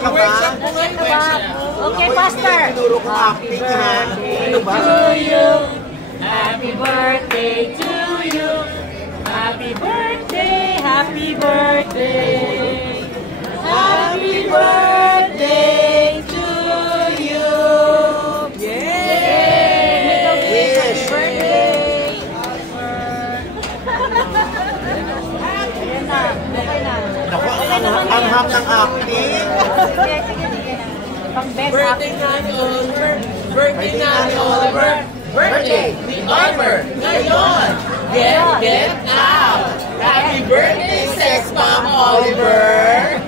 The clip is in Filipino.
ka ba? Okay, faster. Tinuro ko acting ha. Ano ba? To you. Happy birthday to you. Happy birthday, happy birthday. Happy birthday to you. Yay! Happy birthday. Ayan na, okay na. Naku, ang ham ng acting. Sige. Pang-best Birthday na ni Oliver. Birthday na ni Oliver. Birthday ni Oliver. Ngayon, get out. Happy birthday, Sex Bomb Oliver.